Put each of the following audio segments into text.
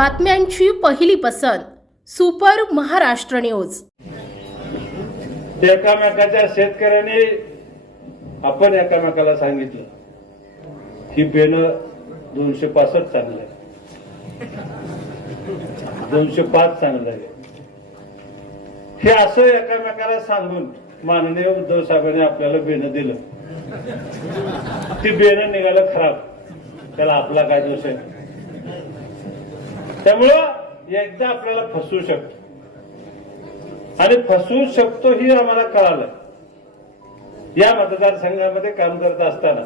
बातम्यांची पहिली पसंत सुपर महाराष्ट्र न्यूज. एकामेकाच्या शेतकऱ्याने आपण एकामेकाला सांगितलं. ही बेन दोनशे पासष्ट चांगलं आहे दोनशे पाच चांगलं आहे हे असं एकामेकाला सांगून माननीय उद्धव साहेबांनी आपल्याला बेन दिलं. ती बेन निघालं खराब. त्याला आपला काय दोष आहे? त्यामुळं एकदा आपल्याला फसवू शकतो. आणि फसवू शकतो ही आम्हाला कळालं. या मतदारसंघामध्ये काम करत असताना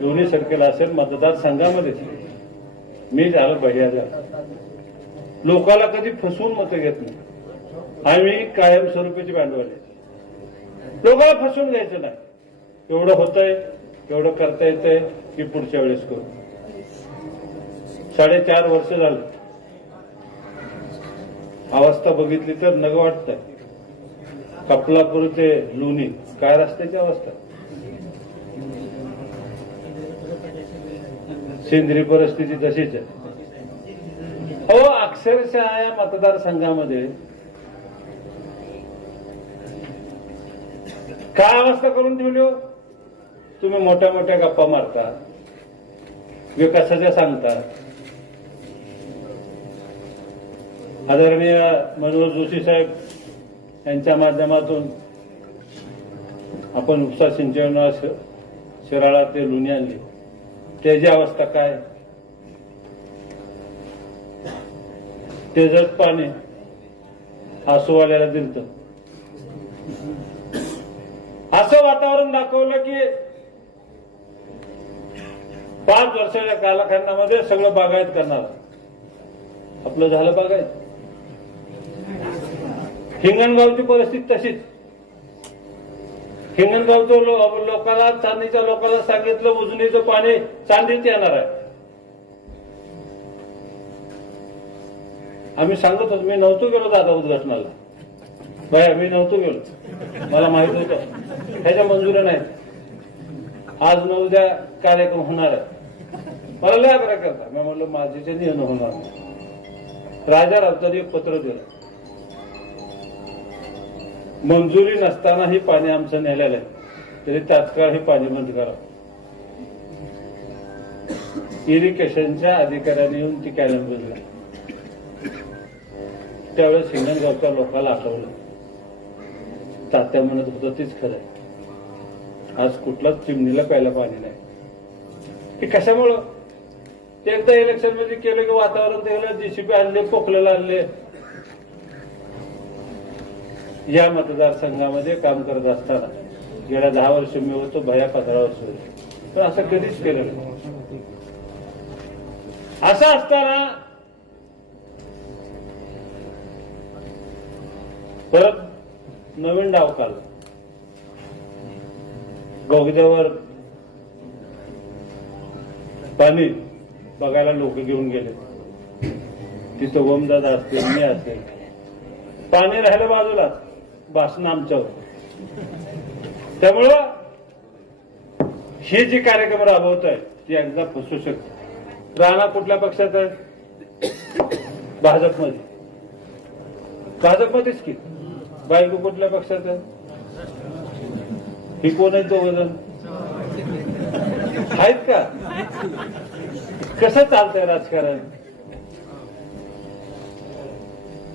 दोन्ही सर्कल असेल मतदारसंघामध्ये मी झालं भैया झालं लोकाला कधी फसवून मतं घेत नाही. आम्ही कायमस्वरूपीची भांडवल लोकाला फसवून घ्यायचं नाही. एवढं होतंय एवढं करता येतंय की पुढच्या वेळेस करू. साडेचार वर्ष झालं. अवस्था बघितली तर नग वाटत. कपलापूर ते लोणी काय रस्त्याची अवस्था? सेंद्रिय परिस्थिती तशीच आहे. अहो अक्षरशः या मतदारसंघामध्ये काय अवस्था करून ठेवली हो? तुम्ही मोठ्या मोठ्या गप्पा मारता विकासाच्या सांगता आदरणीय मनोज जोशी साहेब यांच्या माध्यमातून आपण उपसा सिंचन शिराळा ते लोणी आणली त्याची अवस्था काय? तेजच पाणी आसोवाल्याला दिलत. असं वातावरण दाखवलं की पाच वर्षाच्या कालखंडामध्ये सगळं बागायत करणार. आपलं झालं बागायत. हिंगणगावची परिस्थिती तशीच. हिंगणगावचं लो- लोकांना चांदीच्या लोकांना सांगितलं उजनीचं पाणी चांदीच येणार आहे. आम्ही सांगत होतो मी नव्हतो गेलो दादा उद्घाटनाला. बाय मी नव्हतो गेलो. मला माहीत होतं. ह्याच्या मंजुऱ्या नाहीत आज न उद्या कार्यक्रम होणार आहे. मला लय आग्रह करता. मी म्हणलं माझीचे नियम होणार राजा राऊतांनी एक पत्र दिलं. मंजुरी नसताना हे पाणी आमचं नेलेलं आहे. तरी तात्काळ हे पाणी बंद करा. इरिगेशनच्या अधिकाऱ्यांनी येऊन ती कॅलम बदला त्यावेळेस हिंगणगावच्या लोकांना आठवलं. तात्या म्हणत होतं तीच खरं आहे. आज कुठलाच चिमणीला प्यायला पाणी नाही. हे कशामुळं? एकदा इलेक्शनमध्ये केलं की वातावरण ते जीसीबी आणले पोखलेला आणले. या मतदारसंघामध्ये काम करत असताना गेल्या दहा वर्ष मी होतो भया पंधरा वर्ष होतो. तर असं कधीच केलं नाही. असं असताना परत नवीन डाव काल पाणी बघायला लोक घेऊन गेले. तिथं वमदादा असतील मी असेल. पाणी राहिलं बाजूला. भाषण आमच्यावर त्यामुळं हे जे कार्यक्रम राबवत आहे ती एकदा फसू शकते. राणा कुठल्या पक्षात आहे भाजपमध्ये. भाजपमध्येच की. बायको कुठल्या पक्षात आहे? ही कोण आहे तो वजन आहेत का? कसं चालतंय राजकारण?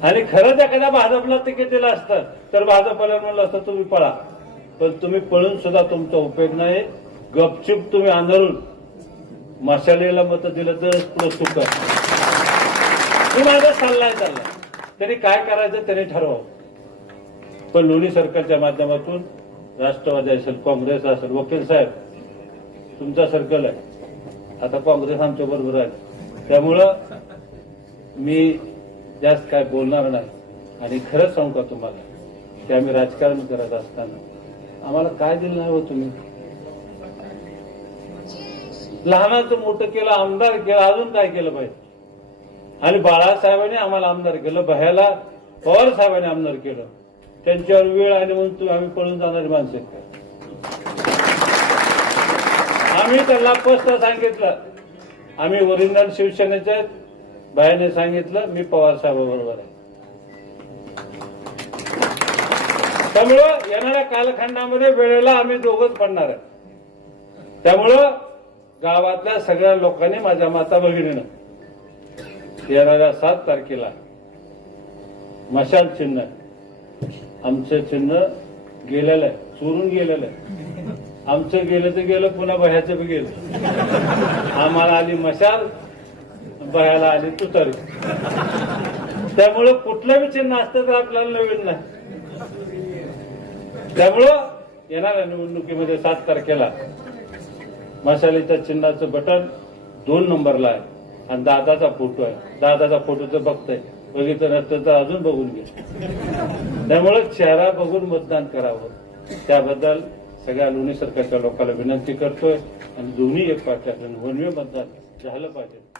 आणि खरंच एखाद्या भाजपला तिकीट दिलं असतं तर भाजपला म्हणलं असतं तुम्ही पळा. पण तुम्ही पळून सुद्धा तुमचा उपयोग नाही. गपचूप तुम्ही अंधारून मशालेला मत दिलं तर तुला सुख मी माझा चाललाय चाललाय तरी काय करायचं त्याने ठरवावं. पण लोणी सर्कलच्या माध्यमातून राष्ट्रवादी असेल काँग्रेस असेल वकील साहेब तुमचा सर्कल आहे. आता काँग्रेस आमच्या बरोबर आहे. त्यामुळं मी जास्त काय बोलणार नाही. आणि खरंच सांगू का तुम्हाला? की आम्ही राजकारण करत असताना. आम्हाला काय दिलं हवं हो तुम्ही? लहानाचं मोठं केलं आमदार केलं अजून काय केलं पाहिजे? आणि बाळासाहेबांनी आम्हाला आमदार केलं भयाला पवार साहेबांनी आमदार केलं. त्यांच्यावर वेळ आणि म्हणून आम्ही पळून जाणारी माणसं आम्ही त्यांना स्पष्ट सांगितलं. आम्ही वरिंदान शिवसेनेच्या बायाने सांगितलं मी पवार साहेबाबरोबर आहे. त्यामुळं येणाऱ्या कालखंडामध्ये वेळेला आम्ही दोघच पडणार आहे त्यामुळं गावातल्या सगळ्या लोकांनी माझ्या माता भगिनीनं येणाऱ्या सात तारखेला मशाल चिन्ह आमचं चिन्ह गेलेलं आहे चोरून गेलेलं आहे. आमचं गेलं तर गेलं पुन्हा बह्याचं बी गेलं. आम्हाला आली मशाल बह्याला आली तुतारी. त्यामुळं कुठलं बी चिन्ह असतं तर आपल्याला नवीन नाही. त्यामुळं येणाऱ्या निवडणुकीमध्ये सात तारखेला मशालीच्या चिन्हाचं बटन दोन नंबरला आहे. आणि दादाचा फोटो आहे. दादाचा फोटो तर बघताय. बघितलं नसतं तर अजून बघून घे. त्यामुळे चेहरा बघून मतदान करावं. त्याबद्दल सगळ्या लोणी सरकारच्या लोकांना विनंती करतोय. आणि दोन्ही एक पार्टी वनवे मतदान झालं पाहिजे.